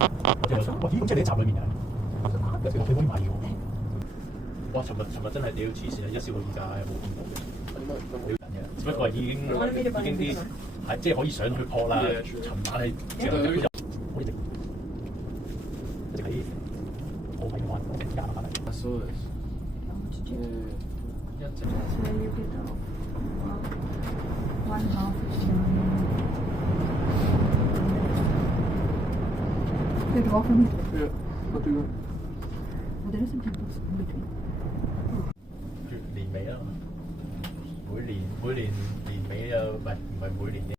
我淨係想，哇！咦，咁即係你喺閘裏面啊？有條你可以買嘢喎。哇！尋日真係屌黐線啊！一燒到而家冇見到嘅，屌人嘅。只不過已經啲係即係可以上去撲啦。尋晚係直頭可以直喺好喺玩我加下嚟。一直。One half They draw from here. Yeah. What do you want? There is some temples in between. 年尾啦，每年年尾又唔係每年嘅。